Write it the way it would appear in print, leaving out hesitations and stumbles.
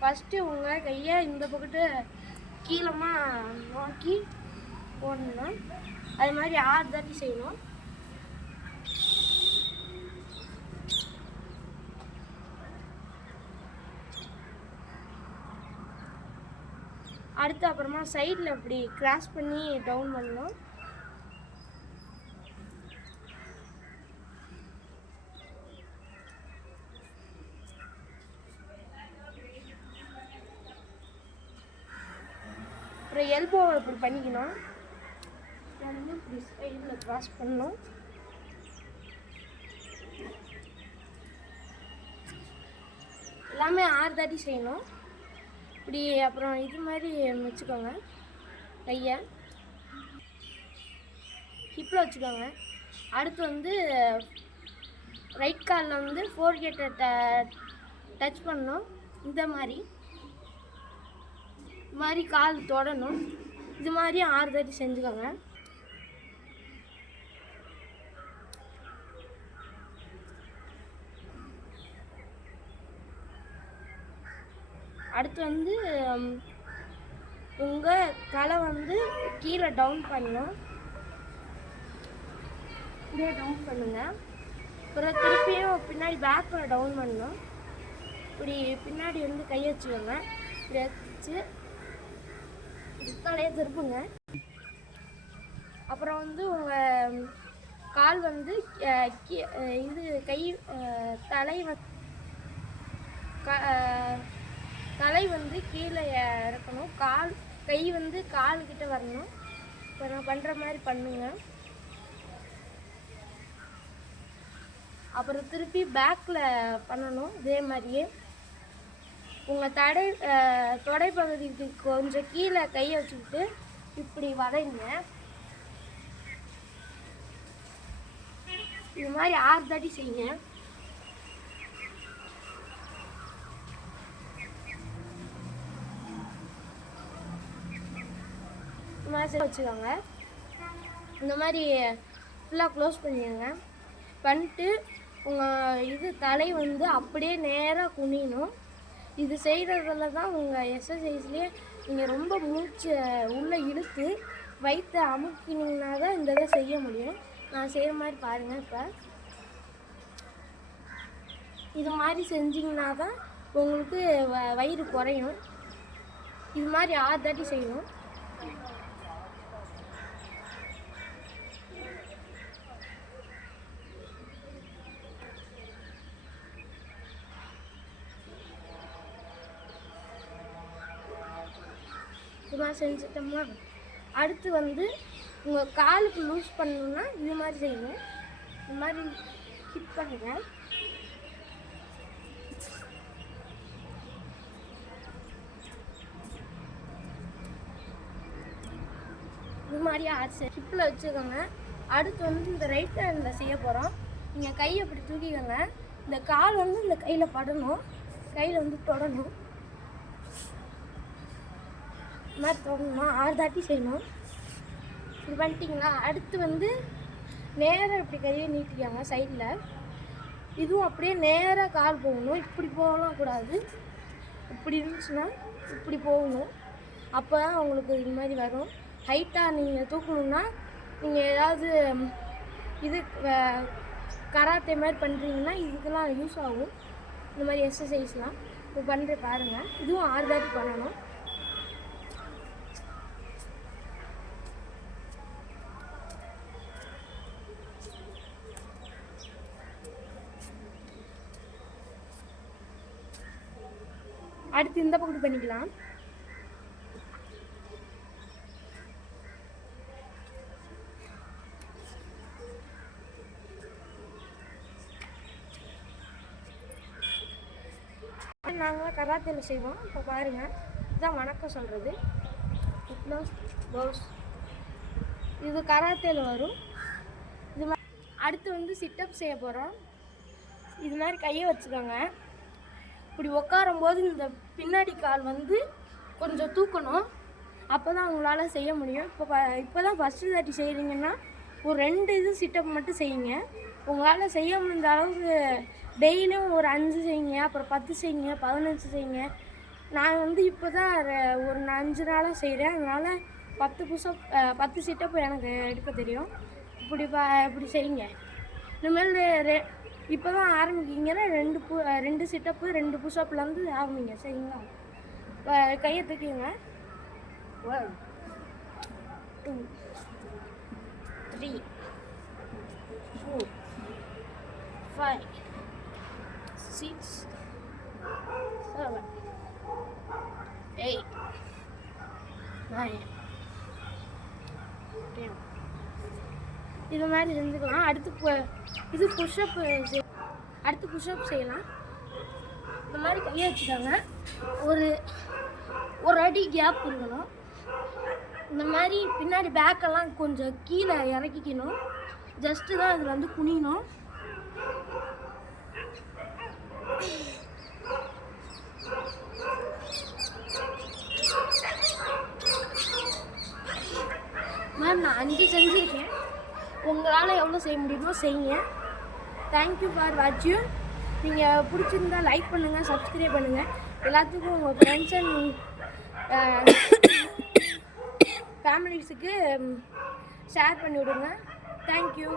First உங்கள் கையை இந்த பக்கத்து கீழமாக நோக்கி போடணும். அது மாதிரி 6 தாட்டி செய்யணும். அடுத்து அப்புறமா சைடில் இப்படி கிராஸ் பண்ணி டவுன் பண்ணணும். அப்புறம் எல்போ இப்படி பண்ணிக்கணும். இப்படி சைடில் கிராஸ் பண்ணணும். எல்லாமே 6 தாட்டி செய்யணும். இப்படி அப்புறம் இது மாதிரி வச்சுக்கோங்க. கையை ஹிப்பில் வச்சுக்கோங்க. அடுத்து வந்து ரைட் காலில் வந்து 4 கேட்டை டச் பண்ணணும். இந்த மாதிரி கால் தொடணும். இது மாதிரி 6 தாட்டி செஞ்சுக்கோங்க. அடுத்து வந்து உங்கள் தலை வந்து கீழே டவுன் பண்ணணும். இப்படியே டவுன் பண்ணுங்கள். அப்புறம் திருப்பியும் பின்னாடி பேக்கில் டவுன் பண்ணணும். இப்படி பின்னாடி வந்து கை வச்சுக்கோங்க. இப்படி வச்சு தலையை திருப்புங்க. அப்புறம் வந்து உங்கள் கால் வந்து இது தலை வந்து கீழே இறக்கணும். கை வந்து கால்கிட்ட வரணும். இப்போ நான் பண்ணுற மாதிரி பண்ணுங்க. அப்புறம் திருப்பி பேக்கில் பண்ணணும். இதே மாதிரியே உங்கள் தொடை பகுதிக்கு கொஞ்சம் கீழே கையை வச்சுக்கிட்டு இப்படி வதைங்க. இது மாதிரி 6 தாட்டி செய்யுங்க. இந்த மாதிரி வச்சுக்கோங்க. இந்த மாதிரி ஃபுல்லாக க்ளோஸ் பண்ணிடுங்க. பண்ணிட்டு உங்கள் தலை வந்து அப்படியே நேராக குனியணும். இது செய்கிறதுல தான் உங்கள் எக்ஸசைஸ்லேயே நீங்கள் ரொம்ப மூச்சு உள்ளே இழுத்து வயிற்றை அமுக்கினீங்கன்னா தான் இந்த இதை செய்ய முடியும். நான் செய்கிற மாதிரி பாருங்கள். இப்போ இது மாதிரி செஞ்சிங்கன்னா தான் உங்களுக்கு வயிறு குறையும். இது மாதிரி 6 தாட்டி செய்யணும். இது மாதிரி செஞ்சுட்டோம்னா அடுத்து வந்து உங்கள் காலுக்கு லூஸ் பண்ணணுன்னா இது மாதிரி செய்யணும். இது மாதிரி ஹிட் பண்ணுங்க. இது மாதிரி ஆச்சு ஹிப்பில் வச்சுக்கோங்க. அடுத்து வந்து இந்த ரைட் ஹேண்டில் செய்ய போகிறோம். நீங்கள் கையை அப்படி தூக்கிக்கோங்க. இந்த கால் வந்து இந்த கையில் படணும். கையில் வந்து தொடணும். இது மாதிரி தொடணும். 6 தாட்டி செய்யணும். இது பண்ணிட்டீங்களா? அடுத்து வந்து நேராக இப்படி கையை நீட்டிக்காங்க சைடில். இதுவும் அப்படியே நேராக கால் போகணும். இப்படி போகலாம் கூடாது. இப்படி இருந்துச்சுன்னா இப்படி போகணும். அப்போ தான் உங்களுக்கு இது மாதிரி வரும். ஹைட்டாக நீங்கள் தூக்கணுன்னா நீங்கள் ஏதாவது இது கராத்தே மாதிரி பண்ணுறீங்கன்னா இதுக்கெல்லாம் யூஸ் ஆகும். இந்த மாதிரி எக்ஸசைஸ்லாம் இப்போ பண்ணுற பாருங்கள். இதுவும் 6 தாட்டி பண்ணணும். அடுத்து இந்த பக்கம் பண்ணிக்கலாம். நாங்கள் கராத்தேல செய்வோம். இப்போ பாருங்கள், இதுதான் வணக்கம் சொல்கிறது. இது கராத்தேல வரும். இது மாதிரி அடுத்து வந்து சிட்டப் செய்ய போகிறோம். இது மாதிரி கையை வச்சுக்கோங்க. இப்படி உட்காரும்போது இந்த பின்னாடி கால் வந்து கொஞ்சம் தூக்கணும். அப்போ தான் உங்களால் செய்ய முடியும். இப்போ தான் ஃபஸ்ட்டு தாட்டி செய்கிறீங்கன்னா ஒரு 2 இது சிட்டப் மட்டும் செய்யுங்க. உங்களால் செய்ய முடிஞ்ச அளவுக்கு டெய்லியும் ஒரு 5 செய்யுங்க, அப்புறம் 10 செய்யுங்க, 15 செய்யுங்க. நான் வந்து இப்போ தான் ஒரு 5 நாளாக செய்கிறேன். அதனால் 10 புஷ்அப் 10 சிட்டப் எனக்கு எடுக்க தெரியும். இப்படி செய்யுங்க. இனிமேல் இப்போ தான் ஆரம்பிக்கிங்கன்னா 2 சிட்டப்பு 2 புஷ்அப்லேருந்து ஆரம்பிங்க. சரிங்களா? கையை தூக்கிங்க. 1 2 3 4 5 6 7 8 9 10. இது மாதிரி செஞ்சுக்கலாம். இது அடுத்து புஷ்அப் செய்யலாம். இந்த மாதிரி கையை வச்சுக்கோங்க. ஒரு அடி கேப் இருக்கணும். இந்த மாதிரி பின்னாடி பேக்கெல்லாம் கொஞ்சம் கீழே இறக்கிக்கணும். ஜஸ்ட்டு தான் அதில் வந்து குனியணும். மேம் நான் 5 செஞ்சுருக்கேன். உங்களால் எவ்வளோ செய்ய முடியுமோ செய்யுங்க. தேங்க்யூ ஃபார் வாட்சிங். நீங்கள் பிடிச்சிருந்தா லைக் பண்ணுங்கள், சப்ஸ்கிரைப் பண்ணுங்கள். எல்லாத்துக்கும் உங்கள் ஃப்ரெண்ட்ஸ் அண்ட் ஃபேமிலிஸுக்கு ஷேர் பண்ணி விடுங்க. தேங்க்யூ.